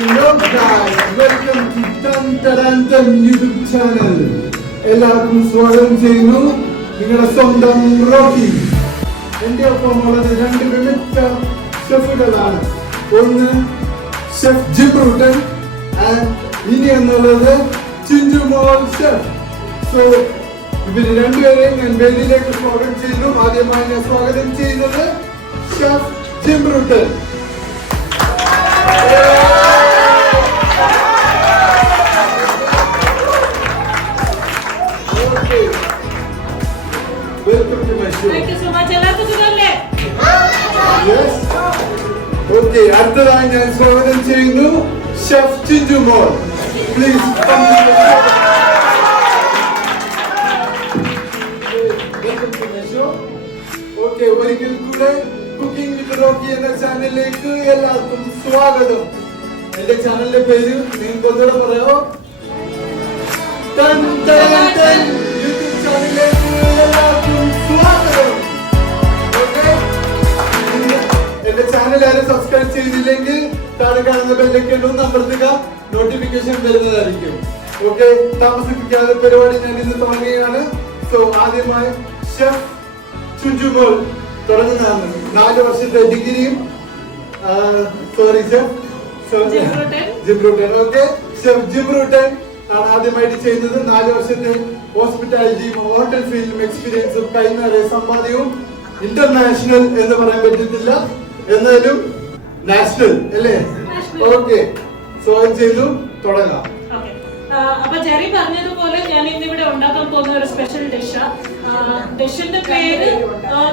Hello guys, welcome to Tantarantan YouTube channel. എല്ലാവർക്കും സ്വാഗതം ചെയ്യുന്നു. നിങ്ങളുടെ സ്വന്തം റോക്കി. എന്റെ ഒപ്പമുള്ളത് രണ്ട് വിമിക്ക ഷെഫുകളാണ്. ഒന്ന് ഷെഫ് ജിബ്രൂട്ടൻ ഇനി എന്നുള്ളത് ചിഞ്ചുമോൾ ഷെഫ്. സോ ഇവര് രണ്ടുപേരെയും ഞാൻ വേദിയിലേക്ക് സ്വാഗതം ചെയ്യുന്നു. ആദ്യമായി ഞാൻ സ്വാഗതം ചെയ്യുന്നത് chef ജിബ്രൂട്ടൻ. Welcome to my show. Thank you so much. എല്ലാവർക്കും സുഖമല്ലേ? Yes. Okay, അടുത്തതായി ഞാൻ സ്വാഗതം ചെയ്യുന്നു chef Chinchumol. Please come to the show. Welcome to my show. Okay, ഒരിക്കൽ കൂടെ കുക്കിംഗ് വിത്ത് റോക്കി എന്ന ചാനലിലേക്ക് എല്ലാവർക്കും സ്വാഗതം. എന്റെ ചാനലിന്റെ പേര് നിങ്ങൾക്ക് ഒന്നുകൂടെ പറയാമോ? യൂട്യൂബ് ചാനലിലേക്ക് എല്ലാവർക്കും സ്വാഗതം. എന്റെ ചാനൽ ആരും സബ്സ്ക്രൈബ് ചെയ്തില്ലെങ്കിൽ താഴെ കാണുന്ന ബെല്ലൈക്കൺ ഒന്ന് അമർത്തുക, നോട്ടിഫിക്കേഷൻ വരുന്നതായിരിക്കും. ഓക്കെ, താമസിപ്പിക്കാതെ പരിപാടി ഞാൻ ഇന്ന് തുടങ്ങുകയാണ്. സോ ആദ്യമായി ഷെഫ് ചിഞ്ചുമോൾ തുടങ്ങുന്നതാണ്. 4 വർഷത്തെ ഡിഗ്രിയും സോറി ഷെഫ് ജിബ്രൂട്ടൻ. ഓക്കെ, ഷെഫ് ജിബ്രൂട്ടൻ ആണ് ആദ്യമായിട്ട് ചെയ്യുന്നത്. 4 വർഷത്തെ ഹോസ്പിറ്റാലിറ്റിയും ഹോട്ടൽ ഫീൽഡും എക്സ്പീരിയൻസും കൈമാറിയ സമ്പാദ്യവും ഇന്റർനാഷണൽ എന്ന് പറയാൻ പറ്റത്തില്ല, എന്നാലും നാഷണൽ അല്ലേ? ഓക്കെ, സ്വാഗതം ചെയ്തു. തുടങ്ങാം. അപ്പൊ ജെറി പറഞ്ഞതുപോലെ ഞാൻ ഇന്നിവിടെ ഉണ്ടാക്കാൻ പോകുന്ന ഒരു സ്പെഷ്യൽ ഡിഷ്. ഡിഷിന്റെ പേര്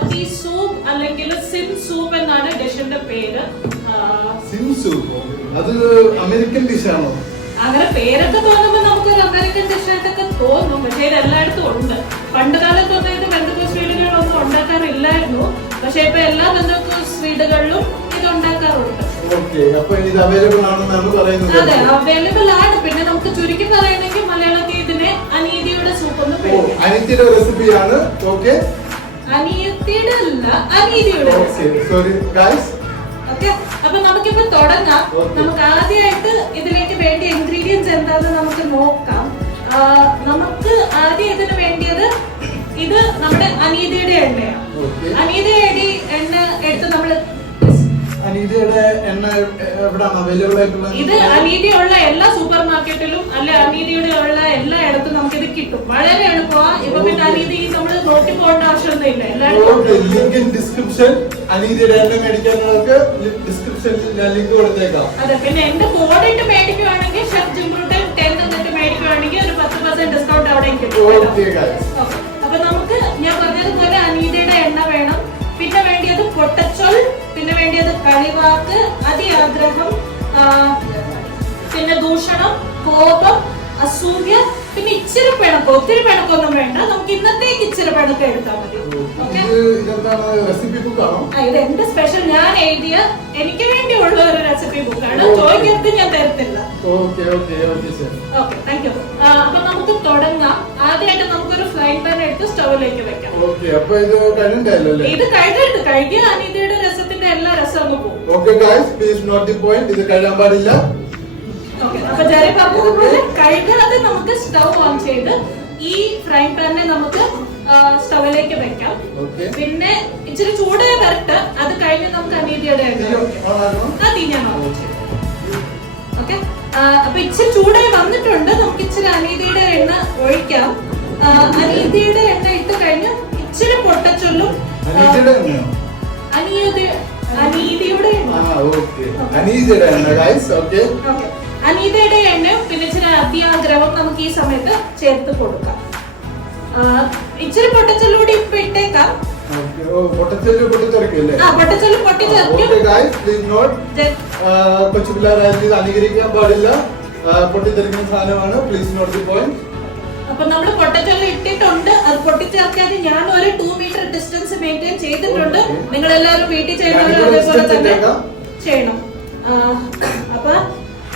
ടീ സൂപ്പ് അല്ലെങ്കിൽ സിൻ സൂപ്പ് എന്നാണ് ഡിഷിന്റെ പേര്. സിൻ സൂപ്പ് അത് അമേരിക്കൻ ഡിഷാണോ? അങ്ങനെ പേരൊക്കെ തോന്നുമ്പോ നമുക്ക് ഒരു അമേരിക്കൻ ഡിഷായിട്ടൊക്കെ തോന്നും, പക്ഷെ ഇത് എല്ലായിടത്തും ഉണ്ട്. പണ്ട് കാലത്തൊന്നും ഇത് ബന്ധുക്കോസ് വീടുകളിലൊന്നും ഉണ്ടാക്കാറില്ലായിരുന്നു, പക്ഷെ ഇപ്പൊ എല്ലാ ബന്ധുക്കോസ് വീടുകളിലും ഇത് ഉണ്ടാക്കാറുണ്ട്. അതെ, അവൈലബിൾ ആണ്. പിന്നെ നമുക്ക് ചുരുക്കി പറയണമെങ്കിൽ മലയാളത്തിൽ ഇതിനെ അനീതിയുടെ സൂപ്പ് എന്ന് പറയും. അനീതിയുടെ റെസിപ്പിയാണ്. ഓക്കെ, അനീതിയുടെ അല്ല, അനീതിയുടെ ഓക്കെ. അപ്പൊ നമുക്കിപ്പോ തുടങ്ങാം. നമുക്ക് ആദ്യമായിട്ട് ഇതിലേക്ക് വേണ്ടിയ ഇൻഗ്രീഡിയൻസ് എന്താണെന്ന് നമുക്ക് നോക്കാം. നമുക്ക് ആദ്യം ഇതിന് വേണ്ടിയത് ഇത് നമ്മുടെ അനീതിയുടെ എണ്ണയാണ്. അനീതിയുടെ എണ്ണ എടുത്ത് നമ്മള് അനീതിയുടെ എണ്ണ എവിടെയാണ് അവൈലബിൾ ആയിട്ടുള്ളത്? ഇത് അനീതിയുള്ള എല്ലാ സൂപ്പർ മാർക്കറ്റിലും അല്ലെ അനീതിയുടെ ഉള്ള എല്ലായിടത്തും നമുക്ക് ഇത് കിട്ടും. വളരെ എളുപ്പമാണ്. ഇപ്പൊ പിന്നെ അനീതി നമ്മൾ നോക്കി പോകേണ്ട ആവശ്യമൊന്നും ഇല്ല, എല്ലായിടത്തും. Link in description. അനീതിയുടെ എണ്ണ മേടിക്കാനുള്ളവർക്ക് ഡിസ്ക്രിപ്ഷനിൽ ഞാൻ ലിങ്ക് കൊടുത്തേക്കാം. അതെ, പിന്നെ എന്റെ കോഡ് ഇട്ട് മേടിക്കുവാണെങ്കിൽ ഷെഫ് ജിബ്രൂട്ടൻ 10 എന്നിട്ട് മേടിക്കുവാണെങ്കിൽ ഒരു 10% ഡിസ്കൗണ്ട് അവിടെ കിട്ടും. അപ്പൊ നമുക്ക് ഞാൻ പറഞ്ഞതുപോലെ അനീതിയുടെ എണ്ണ വേണം. പിന്നെ വേണ്ടിയത് പൊട്ടച്ചൊൽ, പിന്നെ വേണ്ടിയത് കളിവാക്ക്, അതിആഗ്രഹം, പിന്നെ ദൂഷണം, കോപം, അസൂയ, പിന്നെ ഇച്ചിരി പിണക്കം. ഒത്തിരി പിണക്കൊന്നും വേണ്ട, നമുക്ക് ഇന്നത്തേക്ക് ഇച്ചിരി പിണക്കം എടുത്താൽ മതി. ഇത് എന്റെ സ്പെഷ്യൽ, ഞാൻ എഴുതിയ എനിക്ക് വേണ്ടിയുള്ള ഒരു റെസിപ്പി ബുക്കാണ്. ചോദിക്കരുത്, ഞാൻ തരത്തില്ല. Okay, thank you. അപ്പൊ നമുക്ക് തുടങ്ങാം. ആദ്യമായിട്ട് നമുക്കൊരു ഫ്രൈങ് പാൻ എടുത്ത് സ്റ്റൗവിലേക്ക് വെക്കാം. ഇത് കഴിഞ്ഞിട്ട് കഴുകിയ അനീതിയുടെ രസത്തിന്റെ എല്ലാ രസം അങ്ങ് പോകും. ഇത് കഴിയാൻ പാടില്ല. അപ്പൊ ജെറി പറഞ്ഞതുപോലെ കഴുകാതെ നമുക്ക് സ്റ്റൗ ഓൺ ചെയ്ത് ഈ ഫ്രൈങ് പാനിനെ നമുക്ക് സ്റ്റൗവിലേക്ക് വെക്കാം. പിന്നെ ഇച്ചിരി ചൂടായ വരട്ട്, അത് കഴിഞ്ഞ് നമുക്ക് അനീതിയുടെ എണ്ണ അത് ഞാൻ ഓക്കെ. അപ്പൊ ഇച്ചിരി ചൂടായി വന്നിട്ടുണ്ട്, നമുക്ക് ഇച്ചിരി അനീതിയുടെ എണ്ണ ഒഴിക്കാം. അനീതിയുടെ എണ്ണ ഇട്ട് കഴിഞ്ഞ് ഇച്ചിരി പൊട്ടച്ചൊല്ലും അനീതിയുടെ എണ്ണയും പിന്നെ ഇച്ചിരി അതിആഗ്രഹവും നമുക്ക് ഈ സമയത്ത് ചേർത്ത് കൊടുക്കാം. ഇച്ചിരി പൊട്ടച്ചൊല്ലൂടി ഇപ്പൊ ഇട്ടേക്കാം. പൊട്ടച്ചൊല്ല് കൊച്ചു പിള്ളേരായാലും അനുകരിക്കാൻ പാടില്ല, പൊട്ടിത്തെറിക്കുന്ന സാധനമാണ്. Please note the point. അപ്പൊ നമ്മള് പൊട്ടച്ചൊല്ല് ഇട്ടിട്ടുണ്ട്, അത് പൊട്ടിച്ചേർക്കാതെ ഞാൻ ഒരു 2 മീറ്റർ ഡിസ്റ്റൻസ് മെയിൻറ്റെയിൻ ചെയ്തിട്ടുണ്ട്. നിങ്ങൾ എല്ലാവരും വീട്ടിൽ ചെയ്യുന്നത് അതേപോലെ തന്നെ ചെയ്യണം. അപ്പൊ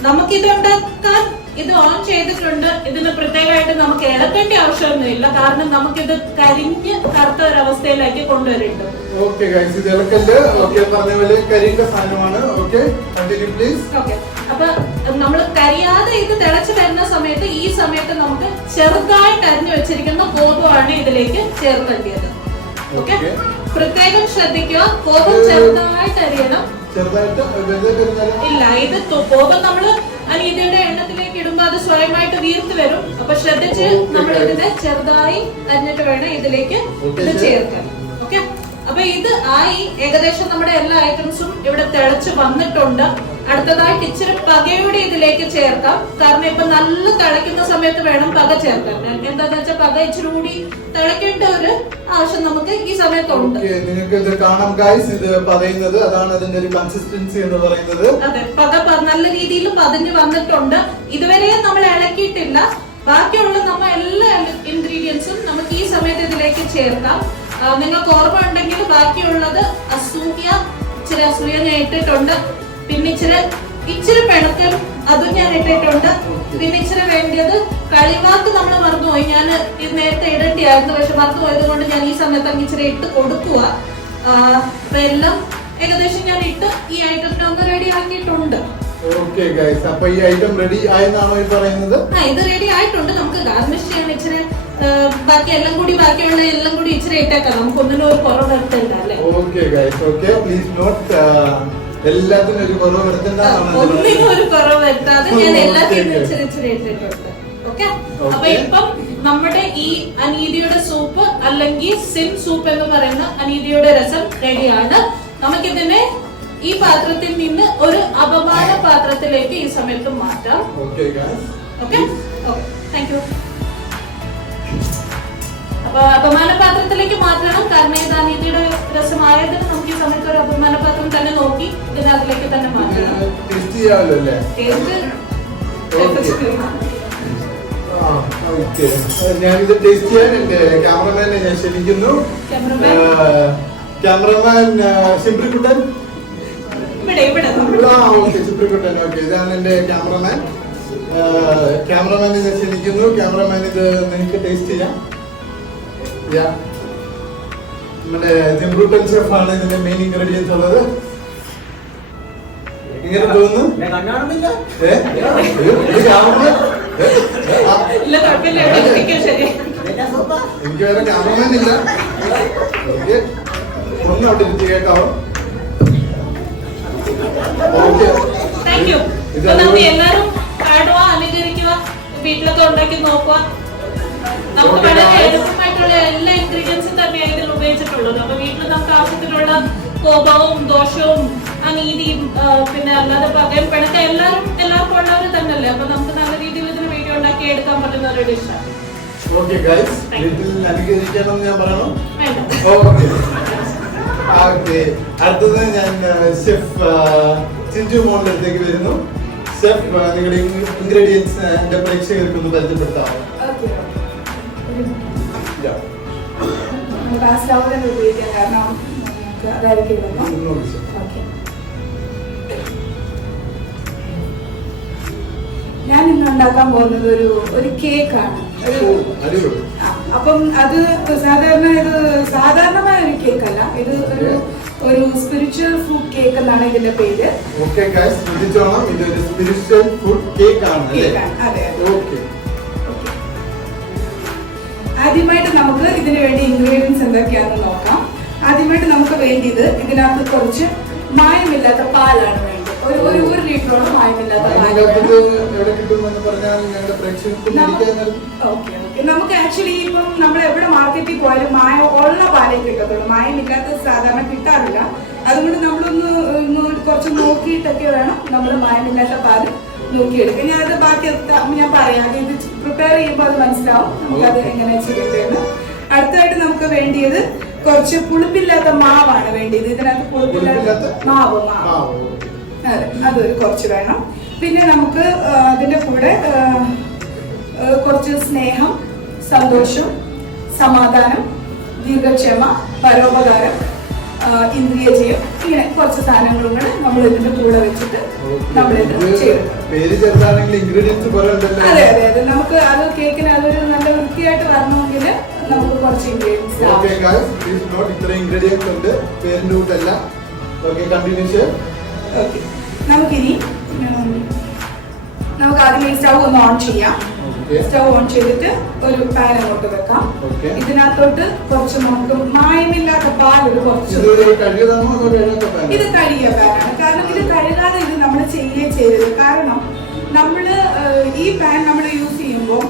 നമുക്കിത് ഉണ്ടാക്കാൻ ഇത് ഓൺ ചെയ്തിട്ടുണ്ട്. ഇതിന് പ്രത്യേകമായിട്ട് നമുക്ക് ഇളക്കേണ്ട ആവശ്യമൊന്നുമില്ല, കാരണം നമുക്കിത് കരിഞ്ഞ് കറുത്ത ഒരവസ്ഥയിലേക്ക് കൊണ്ടുവരുന്നുണ്ട്. ഓക്കെ ഗൈസ്, ഇത് ഇളക്കല് ഓക്കെ പറഞ്ഞ പോലെ കരിയുടെ സാധനമാണ്. Okay, continue please. ഓക്കെ, അപ്പൊ നമ്മൾ കരിയാതെ ഇത് തിളച്ച് വരുന്ന സമയത്ത് ഈ സമയത്ത് നമുക്ക് ചെറുതായിട്ട് അരിഞ്ഞു വെച്ചിരിക്കുന്ന കോപമാണ് ഇതിലേക്ക് ചേർക്കേണ്ടത്. ഓക്കെ, പ്രത്യേകം ശ്രദ്ധിക്കുക, കോപം ചെറുതായിട്ട് അരിയണം. ഇല്ല, ഇത് കോപം നമ്മള് അനീതിയുടെ എണ്ണത്തിലേക്ക് ഇടുമ്പോ അത് സ്വയമായിട്ട് വീർത്ത് വരും. അപ്പൊ ശ്രദ്ധിച്ച് നമ്മൾ ഇതിനെ ചെറുതായി അരിഞ്ഞിട്ട് വേണം ഇതിലേക്ക് ഇത് ചേർക്കാൻ. ഓക്കെ, അപ്പൊ ഇത് ആയി. ഏകദേശം നമ്മുടെ എല്ലാ ഐറ്റംസും ഇവിടെ തിളച്ച് വന്നിട്ടുണ്ട്. അടുത്തതായിട്ട് ഇച്ചിരി പകയോടെ ഇതിലേക്ക് ചേർക്കാം. കാരണം ഇപ്പൊ നല്ല തിളയ്ക്കുന്ന സമയത്ത് വേണം പക ചേർക്കാൻ. എന്താന്ന് വെച്ചാൽ പക ഇച്ചിരി കൂടി തിളയ്ക്കേണ്ട ഒരു ആവശ്യം നമുക്ക് ഈ സമയത്തുണ്ട്. നിങ്ങൾക്ക് ഇത് കാണാം ഗൈസ്, ഇത് പറയുന്നത് അതാണ് അതിന്റെ ഒരു കൺസിസ്റ്റൻസി എന്ന് പറയുന്നത്. അതെ, പക നല്ല രീതിയിൽ പതിഞ്ഞ് വന്നിട്ടുണ്ട്. ഇതുവരെ നമ്മൾ ഇളക്കിയിട്ടില്ല. ബാക്കിയുള്ള നമ്മ എല്ലാ ഇൻഗ്രീഡിയൻസും നമുക്ക് ഈ സമയത്ത് ഇതിലേക്ക് ചേർക്കാം. നിങ്ങൾക്ക് ഓർമ്മ ഉണ്ടെങ്കിൽ ബാക്കിയുള്ളത് ഇച്ചിരി അസൂയ ഞാൻ ഇട്ടിട്ടുണ്ട്. പിന്നെ ഇച്ചിരി പിണക്കം അതും ഞാൻ ഇട്ടിട്ടുണ്ട്. പിന്നെ ഇച്ചിരി വേണ്ടിയത് കളിവാക്ക് നമ്മൾ മറന്നുപോയി. ഞാൻ ഇത് നേരത്തെ ഇടേണ്ടിയായിരുന്നു, പക്ഷെ മറന്നുപോയത് കൊണ്ട് ഞാൻ ഈ സമയത്ത് ഇച്ചിരി ഇട്ട് കൊടുക്കുക. അപ്പൊ എല്ലാം ഏകദേശം ഞാൻ ഇട്ട് ഈ ഐറ്റം ഒന്ന് റെഡി ആക്കിയിട്ടുണ്ട്. ഓക്കേ ഗൈസ്, അപ്പൊ ഈ ഐറ്റം റെഡി ആയെന്നാണോ ഈ പറയുന്നത്? ഇത് റെഡി ആയിട്ടുണ്ട്. നമുക്ക് ഗാർണിഷ് ചെയ്യാൻ ഇച്ചിരി ബാക്കിയുള്ള എല്ലാം കൂടി ഇച്ചിരി ഇട്ടേക്കാം. നമുക്ക് ഒന്നിനും ഒരു കുറവ് വരുത്തില്ല അല്ലേ? Okay guys, okay, please note എല്ലാത്തിനും ഒരു കുറവ് വരുത്തണ്ട. ഒന്നിനും ഒരു കുറവ് വരുത്താതെ ഞാൻ എല്ലാത്തിനും ഇച്ചിരി ഇച്ചിരി ഇട്ടിട്ടുണ്ട്. ഓക്കെ, അപ്പൊ ഇപ്പം നമ്മുടെ ഈ അനീതിയുടെ സൂപ്പ് അല്ലെങ്കിൽ സിൻ സൂപ്പ് എന്ന് പറയുന്ന അനീതിയുടെ രസം റെഡിയാണ്. നമുക്കിതിനെ ഈ പാത്രത്തിൽ നിന്ന് ഒരു അപമാന പാത്രത്തിലേക്ക് ഈ സമയത്ത് മാറ്റാം. Okay guys, okay, thank you. അപ്പൊ അപമാന പാത്രത്തിലേക്ക് മാറ്റണം. കാരണം ഇത് അനീതിയുടെ രസമായതിന് നമുക്ക് ഈ സമയത്ത് ഒരു അപമാന പാത്രം തന്നെ നോക്കി ഇതിനകത്തിലേക്ക് തന്നെ മാറ്റണം. ഞാനിത് ടേസ്റ്റ് ചെയ്യാൻ എന്റെ ക്യാമറമാനെ ഞാൻ ക്ഷണിക്കുന്നു. ക്യാമറമാൻ സിംപ്രിക്കുട്ടൻ. സിംപ്രിക്കുട്ടൻ, ഓക്കെ, ഇതാണ് എന്റെ ക്യാമറമാൻ. ക്യാമറമാനെ ഞാൻ ക്ഷണിക്കുന്നു. ക്യാമറമാൻ ഇത് നിങ്ങൾക്ക് ടേസ്റ്റ് ചെയ്യാം. നമ്മുടെ സിംപ്രിക്കുട്ടൻ ഷെഫാണ് ഇതിന്റെ മെയിൻ ഇൻഗ്രീഡിയൻസ് ഉള്ളത്. എങ്ങനെ തോന്നുന്നു? എനിക്ക് വേറെ ക്യാമറമാൻ ഇല്ല. ഒന്ന് അവിടെ ഇരുത്തി കേൾക്കാവോ? എല്ലാരും കാണുക, അനുകരിക്കുക, വീട്ടിലൊക്കെ ഉണ്ടാക്കി നോക്കുക. നമുക്ക് വളരെ എളുപ്പമായിട്ടുള്ള എല്ലാ ഇൻഗ്രീഡിയൻസും തന്നെയാണ് ഇതിൽ ഉപയോഗിച്ചിട്ടുള്ളത്. അപ്പൊ വീട്ടിൽ നമുക്ക് ആവശ്യത്തിനുള്ള കോപവും ദോഷവും അനീതിയും പിന്നെ അല്ലാതെ പകയും പിണക്ക എല്ലാവർക്കും ഉള്ളവർ തന്നെയല്ലേ. അപ്പൊ നമുക്ക് നല്ല രീതിയിൽ ഇതിന് വീഡിയോ ഉണ്ടാക്കി എടുക്കാൻ പറ്റുന്ന ഒരു ഡിഷാണ്. ഓക്കെ ഗൈസ്, വീട്ടിൽ അനുകരിക്കണം ഞാൻ പറയണോ? ഓക്കെ, അടുത്തത് ഞാൻ ഷെഫ് ചിഞ്ചു മോളുടെ അടുത്തേക്ക് വരുന്നു. ഷെഫ്, നിങ്ങളുടെ ഇൻഗ്രീഡിയൻസ് എന്റെ പ്രേക്ഷകർക്ക് ഒന്ന് പരിചയപ്പെടുത്താമോ? ഞാൻ ഇന്ന് ഉണ്ടാക്കാൻ പോകുന്നത് ഒരു കേക്കാണ്. അപ്പം അത് സാധാരണമായ ഒരു കേക്ക് അല്ല, ഇത് ഒരു സ്പിരിച്വൽ ഫുഡ് കേക്ക് എന്നാണ് ഇതിന്റെ പേര്. ആദ്യമായിട്ട് നമുക്ക് ഇതിനു വേണ്ടി ഇൻഗ്രീഡിയൻസ് എന്തൊക്കെയാണെന്ന് നോക്കാം. ആദ്യമായിട്ട് നമുക്ക് വേണ്ടിയത് ഇതിനകത്ത് കുറച്ച് മായമില്ലാത്ത പാലാണ് വേണ്ടത്. ഒരു ലിറ്ററോളം മായമില്ലാത്ത നമുക്ക് ആക്ച്വലി ഇപ്പം നമ്മൾ എവിടെ മാർക്കറ്റിൽ പോയാലും മായം ഉള്ള പാലേ കിട്ടത്തുള്ളൂ. മായമില്ലാത്ത സാധാരണ കിട്ടാറില്ല. അതുകൊണ്ട് നമ്മളൊന്ന് കുറച്ച് നോക്കിയിട്ടൊക്കെ വേണം നമ്മൾ മായമില്ലാത്ത പാല് നോക്കിയെടുക്കാം. ഞാനത് ബാക്കി ഞാൻ പറയാം, ഇത് പ്രിപ്പയർ ചെയ്യുമ്പോൾ അത് മനസ്സിലാവും നമുക്കത് എങ്ങനെ ചെയ്യേണ്ടതെന്ന്. അടുത്തായിട്ട് നമുക്ക് വേണ്ടിയത് കുറച്ച് പുളിപ്പില്ലാത്ത മാവാണ് വേണ്ടിയത്. ഇതിനകത്ത് പുളിപ്പില്ലാത്ത മാവ് അതെ, അതൊരു കുറച്ച് വേണം. പിന്നെ നമുക്ക് അതിൻ്റെ കൂടെ കുറച്ച് സ്നേഹം, സന്തോഷം, സമാധാനം, ദീർഘക്ഷമ, പരോപകാരം, ഇന്ദ്രിയജയം, ഇങ്ങനെ കുറച്ച് സാധനങ്ങളും കൂടെ നമ്മൾ ഇതിന്റെ കൂടെ വെച്ചിട്ട് നമ്മളിത് ചെയ്യും. അതെ അതെ അതെ, നമുക്ക് അത് കേക്കിന് അതൊരു നല്ല വൃത്തിയായിട്ട് വരണമെങ്കിൽ നമുക്ക് കുറച്ച് ഇൻഗ്രീഡിയൻസ്. നമുക്കിനി നമുക്ക് ആദ്യം ഈ സ്റ്റൗ ഒന്ന് ഓൺ ചെയ്യാം. സ്റ്റൗ ഓൺ ചെയ്തിട്ട് ഒരു പാൻ അങ്ങോട്ട് വെക്കാം. ഇതിനകത്തോട്ട് കുറച്ച് നമുക്ക് മായമില്ലാത്ത പാൽ ഒരു കുറച്ച്. ഇത് കഴുകിയ പാനാണ്. കാരണം ഇത് കഴുകാതെ ഇത് നമ്മൾ ചെയ്യരുത്. കാരണം നമ്മള് ഈ പാൻ നമ്മൾ യൂസ് ചെയ്യുമ്പോൾ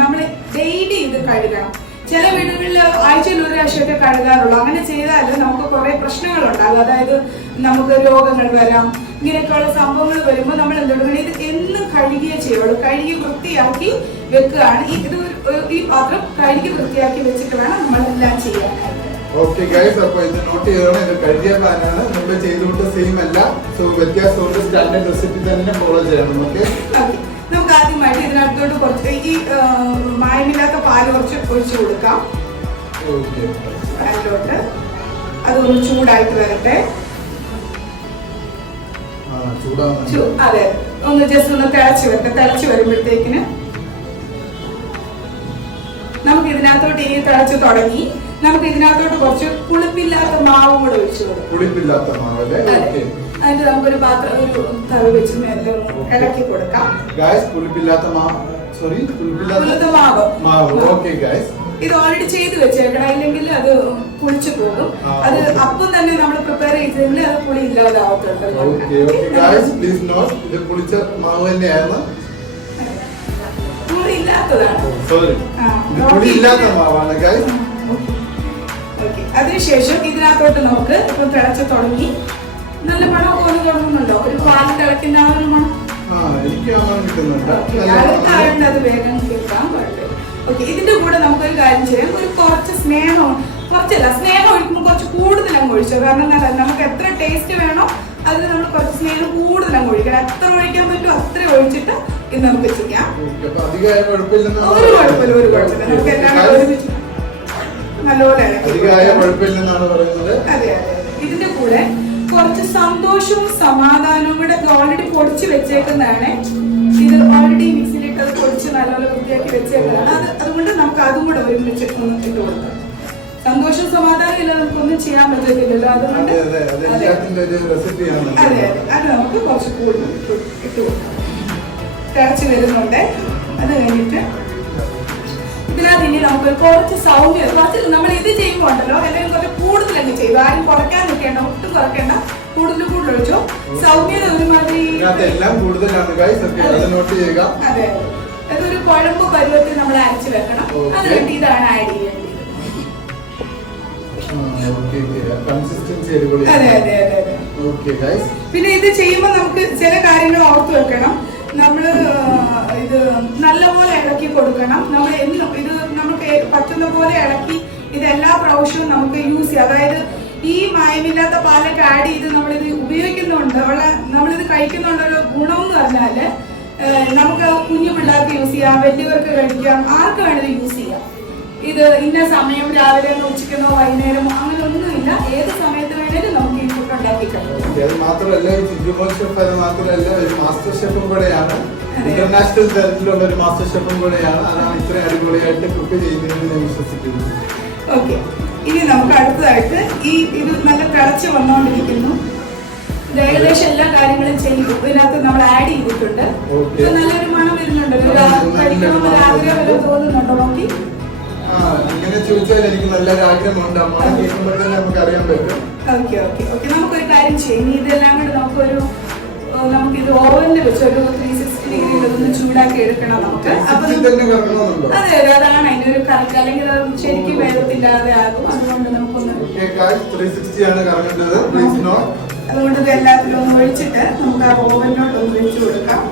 നമ്മൾ ഡെയിലി ഇത് കഴുകണം. ചില വീടുകളിൽ ആഴ്ചയിൽ ഒരു പ്രാവശ്യമൊക്കെ കഴുകാറുള്ളൂ. അങ്ങനെ ചെയ്താൽ നമുക്ക് കുറെ പ്രശ്നങ്ങൾ ഉണ്ടാകും. അതായത് നമുക്ക് രോഗങ്ങൾ വരാം. ഇങ്ങനെയൊക്കെയുള്ള സംഭവങ്ങൾ വരുമ്പോൾ നമ്മൾ എന്തുകൊണ്ട് ഇത് എന്നും കഴുകിയേ ചെയ്യുള്ളൂ. കഴുകി വൃത്തിയാക്കി വെക്കുകയാണ്. ഈ പാത്രം കഴുകി വൃത്തിയാക്കി വെച്ചിട്ട് വേണം നമ്മളെല്ലാം ചെയ്യാനായിട്ട്. ഓക്കെ ഗൈസ്, അപ്പൊ ഇത് നോട്ട് ചെയ്തോണം. ഇത് കഴുകിയ പാനാണ്. നമ്മൾ ചെയ്തുകൊണ്ട് സെയിം അല്ല. സോ വ്യത്യാസമുണ്ട്. സ്റ്റാൻഡേർഡ് റെസിപ്പി തന്നെ ഫോളോ ചെയ്യണം. ഓക്കെ, നമുക്ക് ആദ്യമായിട്ട് ഇതിനകത്തോട്ട് കുറച്ച് ഈ മായമില്ലാത്ത പാല് കുറച്ച് ഒഴിച്ചു കൊടുക്കാം. പാനിലോട്ട് അതൊന്ന് ചൂടായിട്ട് വരട്ടെ. അതെ, ഒന്ന് ജസ്റ്റ് ഒന്ന് തിളച്ച് വരട്ടെ. തിളച്ച് വരുമ്പോഴത്തേക്കിന് നമുക്ക് ഇതിനകത്തോട്ട് ഈ തിളച്ച് തുടങ്ങി. നമുക്ക് ഇതിനകത്തോട്ട് കുറച്ച് പുളിപ്പില്ലാത്ത മാവും കൂടെ ഒഴിച്ചു കൊടുക്കാം. പുളിപ്പില്ലാത്ത മാവ് അല്ലേ? അതിന്റെ നമുക്കൊരു പാത്രം ഒരു തവി വെച്ച് ഇളക്കി കൊടുക്കാം. പുളിപ്പില്ലാത്ത മാവ്. ഓക്കെ ഗൈസ്, ഇത് ഓൾറെഡി ചെയ്ത് വെച്ചേക്കണം. ഇല്ലെങ്കിൽ അത് പുളിച്ചു പോകും. അത് അപ്പം തന്നെ നമ്മൾ പ്രിപ്പയർ ചെയ്തതിൽ അത് പുളി ഇല്ലാതാവത്തുണ്ട്. പുളിച്ച മാവ് തന്നെയായിരുന്നു. പുളി ഇല്ലാത്തതാണ്. അതിനുശേഷം ഇതിനകത്തോട്ട് നമുക്ക് ഇപ്പം തിളച്ച് തുടങ്ങി. നല്ല മണം പോലെ തുടങ്ങുന്നുണ്ടോ? ഒരു പാല് തിളക്കുന്ന ആ ഒരു മണം അത് വേഗം കിട്ടാൻ പാടില്ല. ഓക്കെ, ഇതിന്റെ കൂടെ നമുക്കൊരു കാര്യം ചെയ്യാം. ഒരു കുറച്ച് സ്നേഹം ഒഴിക്കുമ്പോൾ കുറച്ച് കൂടുതൽ അങ്ങ് ഒഴിച്ചോ. കാരണം എന്താ, നമുക്ക് എത്ര ടേസ്റ്റ് വേണോ അതിന് നമ്മൾ കുറച്ച് സ്നേഹം കൂടുതൽ അങ്ങ് ഒഴിക്കണം. എത്ര ഒഴിക്കാൻ പറ്റുമോ അത്ര ഒഴിച്ചിട്ട് ഇത് നമുക്ക് ചെയ്യാം. ഒരു കുഴപ്പമില്ല. നമുക്ക് എല്ലാം ഒരുമിച്ച് നല്ലപോലെ. അതെ, ഇതിന്റെ കൂടെ കുറച്ച് സന്തോഷവും സമാധാനവും കൂടെ ഓൾറെഡി പൊടിച്ച് വെച്ചേക്കുന്നതാണ്. ഇത് ഓൾറെഡി മിക്സിയിലിട്ട് അത് പൊടിച്ച് നല്ലപോലെ വൃത്തിയാക്കി വെച്ചേക്കുന്നതാണ്. അതുകൊണ്ട് നമുക്ക് അതും കൂടെ ഒരുമിച്ച് ഒന്ന് ഇട്ട് കൊടുക്കാം. സന്തോഷവും സമാധാനം ഇല്ല നമുക്കൊന്നും ചെയ്യാൻ പറ്റത്തില്ലല്ലോ. അതുകൊണ്ട് അതെ, അത് നമുക്ക് കുറച്ച് കൂടുതൽ ഇട്ട് കൊടുക്കാം. തിളച്ച് വരുന്നുണ്ട്. അത് കഴിഞ്ഞിട്ട് ഇതിനകത്ത് ഇനി നമുക്ക് കുറച്ച് സൗമ്യം, കുറച്ച് നമ്മൾ ഇത് ചെയ്യുമ്പോൾ ഉണ്ടല്ലോ അല്ലെങ്കിൽ കുറച്ച് കൂടുതൽ അങ്ങ് ചെയ്തു. ആരും കുറയ്ക്കാൻ നിൽക്കേണ്ട, ഒട്ടും കുറയ്ക്കേണ്ട. കൂടുതൽ ഒഴിച്ചോ. സൗമ്യത ഒരുമാതിരി അതെ, അതൊരു കുഴമ്പ് പരുവത്തിൽ നമ്മൾ അരച്ച് വെക്കണം. അത് കഴിഞ്ഞിട്ട് ഇതാണ് ആഡ് ചെയ്യേണ്ടത്. അതെ അതെ അതെ അതെ. പിന്നെ ഇത് ചെയ്യുമ്പോൾ നമുക്ക് ചില കാര്യങ്ങൾ ഓർത്ത് വെക്കണം. നമ്മള് ഇത് നല്ലപോലെ ഇളക്കി കൊടുക്കണം. നമ്മൾ എന്നും ഇത് നമുക്ക് പറ്റുന്ന പോലെ ഇളക്കി ഇത് എല്ലാ പ്രാവശ്യവും നമുക്ക് യൂസ് ചെയ്യാം. അതായത് ഈ മായമില്ലാത്ത പാലൊക്കെ ആഡ് ചെയ്ത് നമ്മളിത് ഉപയോഗിക്കുന്നുണ്ട്, നമ്മളിത് കഴിക്കുന്നുണ്ടൊരു ഗുണം എന്ന് പറഞ്ഞാല് നമുക്ക് കുഞ്ഞു പിള്ളേർക്ക് യൂസ് ചെയ്യാം, വലിയവർക്ക് കഴിക്കാം, ആർക്ക് വേണമെങ്കിലും യൂസ് ചെയ്യാം. ഇത് ഇന്ന സമയം രാവിലെ ഉച്ചയ്ക്കെന്നോ വൈകുന്നേരമോ അങ്ങനെ ഒന്നുമില്ല. ഏത് സമയത്ത് വേണേലും നമുക്ക് ഈ ഫുഡ് ഉണ്ടാക്കി കഴിക്കാം. മാത്രമല്ല ഒരു മാസ്റ്റർ ഷെഫും കൂടെയാണ്, ഇന്റർനാഷണൽ തരത്തിലുള്ള ഒരു മാസ്റ്റർ ഷെഫും കൂടെയാണ്. അതാണ് ഇത്രയും അടിപൊളിയായിട്ട് കുക്ക് ചെയ്യുന്നതെന്ന് ഞാൻ വിശ്വസിക്കുന്നു. ഓക്കെ, ഇനി നമുക്ക് അടുത്തതായിട്ട് ഇത് നല്ല തിളച്ച് വന്നുകൊണ്ടിരിക്കുന്നു. ഏകദേശം എല്ലാ കാര്യങ്ങളും ചെയ്യും. ഇതിനകത്ത് നമ്മൾ ആഡ് ചെയ്തിട്ടുണ്ട്. ഇപ്പൊ നല്ലൊരു മണം വരുന്നുണ്ട്. കഴിക്കണമെന്ന് ആഗ്രഹം വല്ലതും തോന്നുന്നുണ്ടോ? നോക്കി ഇങ്ങനെ ചോദിച്ചാൽ എനിക്ക് നല്ലൊരു ആഗ്രഹമുണ്ട്. അമ്മ കേൾക്കുമ്പോൾ തന്നെ നമുക്ക് അറിയാൻ പറ്റും. ഓക്കെ ഓക്കെ ഓക്കെ, നമുക്കൊരു കാര്യം ചെയ്യും. ഇതെല്ലാം കൂടെ നമുക്കിത് ഓവനിൽ വെച്ച് ഒരു 360 ഡിഗ്രിയിൽ ഒന്ന് ചൂടാക്കി എടുക്കണം നമുക്ക്. അപ്പൊ അതെ അതെ, അതാണ് അതിന്റെ ഒരു കറക്റ്റ്. അല്ലെങ്കിൽ അത് ശരിക്കും വേഗത്തില്ലാതെ ആകും. അതുകൊണ്ട് നമുക്കൊന്ന് അതുകൊണ്ട് ഇത് എല്ലാത്തിലും ഒന്ന് ഒഴിച്ചിട്ട് നമുക്ക് ആ ഓവനിലോട്ട് ഒന്ന് വെച്ച് കൊടുക്കാം.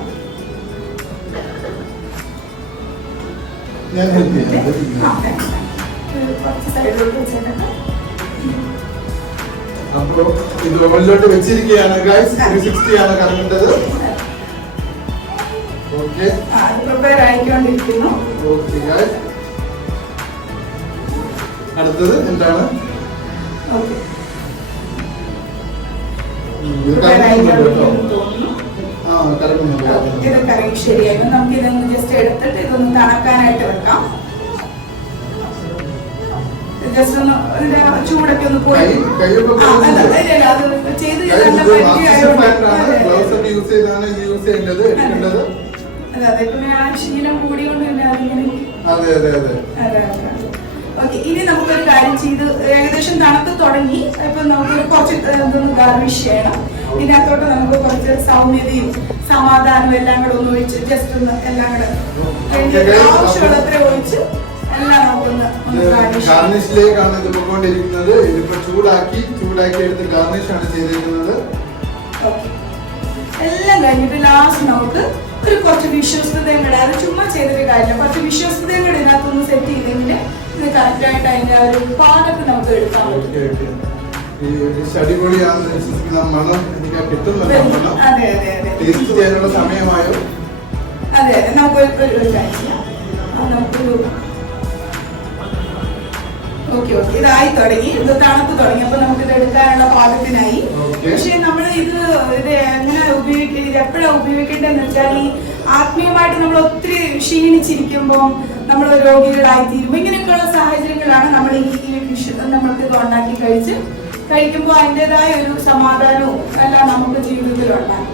അപ്പൊ ഇത് ഓവനിലോട്ട് വെച്ചിരിക്കുകയാണ് ഗൈസ്. 360 ആണ് കറങ്ങേണ്ടത്. ഓക്കെ, പ്രിപ്പയർ ആയിക്കൊണ്ടിരിക്കുന്നു. ഓക്കെ ഗൈസ്, അടുത്തത് എന്താണ്? ഓക്കെ, ഇത് കറങ്ങി ശരിയായിരുന്നു. നമുക്ക് ഇതൊന്ന് ജസ്റ്റ് എടുത്തിട്ട് ഇതൊന്ന് തണുക്കാനായിട്ട് വെക്കാം. ജസ്റ്റ് ഒന്ന് ചൂടൊക്കെ ഒന്ന് പോയി അത് ചെയ്ത് നല്ല പരിചയമായതുകൊണ്ട് ദിവസം യൂസ് ചെയ്താണ് യൂസ് ചെയ്യേണ്ടത് എടുക്കേണ്ടത്. അതെ ഇപ്പൊ ഞാൻ ശീലം കൂടിയോണ്ട് പിന്നെ അതിങ്ങനെ അതെ അതെ അതെ അതെ. ഓക്കെ, ഇനി നമുക്കൊരു കാര്യം ചെയ്ത് ഏകദേശം തണുത്ത് തുടങ്ങി. ഇപ്പൊ നമുക്ക് കുറച്ച് ഇതൊന്ന് ഗാർണിഷ് ചെയ്യണം. ഇതിനകത്തോട്ട് നമുക്ക് കുറച്ച് സൗമ്യതയും സമാധാനവും എല്ലാം കൂടെ ഒന്ന് ഒഴിച്ച് ജസ്റ്റ് ഒന്ന് എല്ലാം കൂടെ ആവശ്യമുള്ളത്ര ഒഴിച്ച് എല്ലാം നമുക്കൊന്ന് ഗാർണിഷിലേക്കാണ് ഇത് പോയിക്കൊണ്ടിരിക്കുന്നത്. ഇതിപ്പോ ചൂടാക്കി എടുത്ത് ഗാർണിഷാണ് ചെയ്തിരിക്കുന്നത്. എല്ലാം കഴിഞ്ഞിട്ട് ലാസ്റ്റ് നമുക്ക് ഒരു കുറച്ച് വിശ്വസ്തതയും കൂടെ, അത് ചുമ്മാ ചെയ്തിട്ട് കാര്യമില്ല, കുറച്ച് വിശ്വസ്തതയും കൂടെ ഇതിനകത്തൊന്ന് സെറ്റ് ചെയ്തെങ്കിൽ ഇത് കറക്റ്റ് ആയിട്ട് അതിന്റെ ഒരു പാകത്ത് നമുക്ക് എടുക്കാൻ പറ്റും. അടിപൊളിയാണെന്ന് വിശ്വസിക്കുന്ന മണം എനിക്ക് കിട്ടുന്നുണ്ട്. അതെ അതെ അതെ, ടേസ്റ്റ് ചെയ്യാനുള്ള സമയമായോ? അതെ അതെ, നമുക്ക് ഒരു കാര്യം ചെയ്യാം. നമുക്കൊരു ഓക്കെ ഇതായി തുടങ്ങി, ഇത് തണുത്ത് തുടങ്ങി. അപ്പൊ നമുക്ക് ഇത് എടുക്കാനുള്ള പാകത്തിനായി. പക്ഷെ നമ്മൾ ഇത് എങ്ങനെ ഉപയോഗിക്കുക, ഇത് എപ്പോഴാണ് ഉപയോഗിക്കേണ്ടതെന്ന് വെച്ചാൽ ഈ ആത്മീയമായിട്ട് നമ്മൾ ഒത്തിരി ക്ഷീണിച്ചിരിക്കുമ്പോൾ നമ്മൾ രോഗികളായി തീരുമ്പോൾ ഇങ്ങനെയൊക്കെയുള്ള സാഹചര്യങ്ങളാണ് നമ്മൾ ഈ ഫിഷ് നമ്മൾക്ക് ഇത് ഉണ്ടാക്കി കഴിക്കുമ്പോൾ അതിൻ്റെതായ ഒരു സമാധാനവും എല്ലാം നമുക്ക് ജീവിതത്തിൽ ഉണ്ടാകും.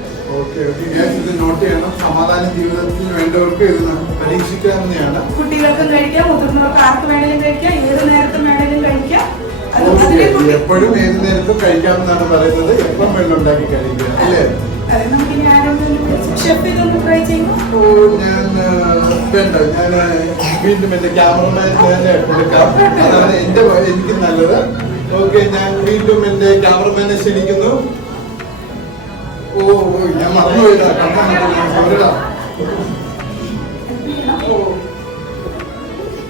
ഇത് നോട്ട് ചെയ്യണം. സമാധാന ജീവിതത്തിൽ വേണ്ടവർക്ക് ഇത് പരീക്ഷിക്കാവുന്നതാണ്. കുട്ടികൾക്കും കഴിക്കാം, മുതിർന്നവർക്ക് ആർക്ക് വേണമെങ്കിലും കഴിക്കാം, ഏത് നേരത്തും വേണമെങ്കിലും കഴിക്കാം. എപ്പോഴും ഏത് നേരത്തും കഴിക്കാമെന്നാണ് പറയുന്നത്. എപ്പം വെള്ളം ഉണ്ടാക്കി കഴിക്കുക അല്ലേ? അതെ, നമുക്ക് ഇനി ആരെങ്കിലും ഷെഫ് ഇതൊന്ന് ട്രൈ ചെയ്യുമോ? ഞാൻ വേണ്ട, ഞാൻ വീണ്ടും എന്റെ ക്യാമറമാൻ തന്നെ എടുക്കാം. അതാണ് എനിക്ക് നല്ലത്. ഓക്കെ, ഞാൻ വീണ്ടും എന്റെ ക്യാമറമാനെ ക്ഷണിക്കുന്നു. ഓ ഞാൻ മറന്നുപോയില്ല.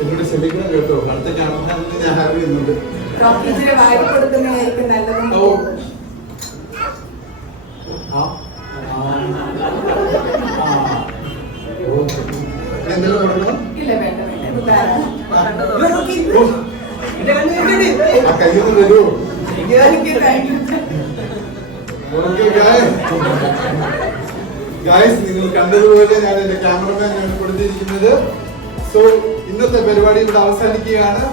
എന്നോട് ക്ഷമിക്കണം കേട്ടോ. അടുത്ത ക്യാമറമാനിൽ ഞാൻ ഹാപ്പി ചെയ്യുന്നുണ്ട്. വാരി കൊടുക്കുന്നതായിരിക്കും നല്ലത്. എന്തെങ്കിലും കൊടുക്കണം? ഇല്ല വേണ്ട വേണ്ട, ആ കയ്യൊന്ന് തരൂ. ഗായ്സ്, നിങ്ങൾ കണ്ടതുപോലെ ഞാൻ എന്റെ ക്യാമറമാൻ കൊടുത്തിരിക്കുന്നത്. സോ ഇന്നത്തെ പരിപാടി ഇവിടെ അവസാനിക്കുകയാണ്.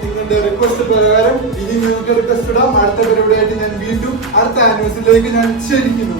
നിങ്ങളുടെ റിക്വസ്റ്റ് പ്രകാരം ഇനി നിങ്ങൾക്ക് റിക്വസ്റ്റ് ഇടാം. അടുത്ത പരിപാടിയായിട്ട് ഞാൻ വീണ്ടും അടുത്ത ആനിവേഴ്സറിയിലേക്ക് ഞാൻ ക്ഷണിക്കുന്നു.